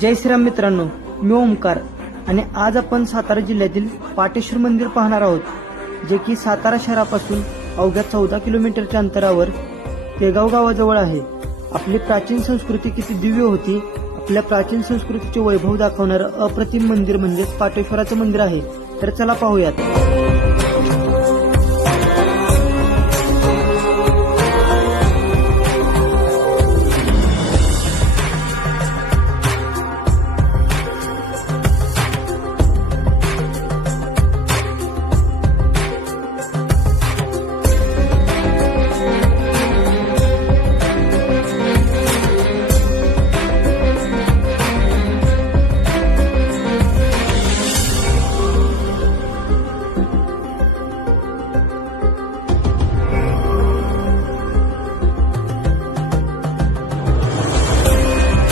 जय श्रीराम मित्रांनो, मी ओमकार आणि आज आपण सातारा जिल्ह्यातील पाटेश्वर मंदिर पाहणार आहोत, जे की सातारा शहरापासून अवघ्या 14 किलोमीटरच्या अंतरावर पेगाव गावाजवळ आहे. आपली प्राचीन संस्कृती किती दिव्य होती, आपल्या प्राचीन संस्कृतीचे वैभव दाखवणारं अप्रतिम मंदिर म्हणजेच पाटेश्वराचं मंदिर आहे. तर चला पाहूयात.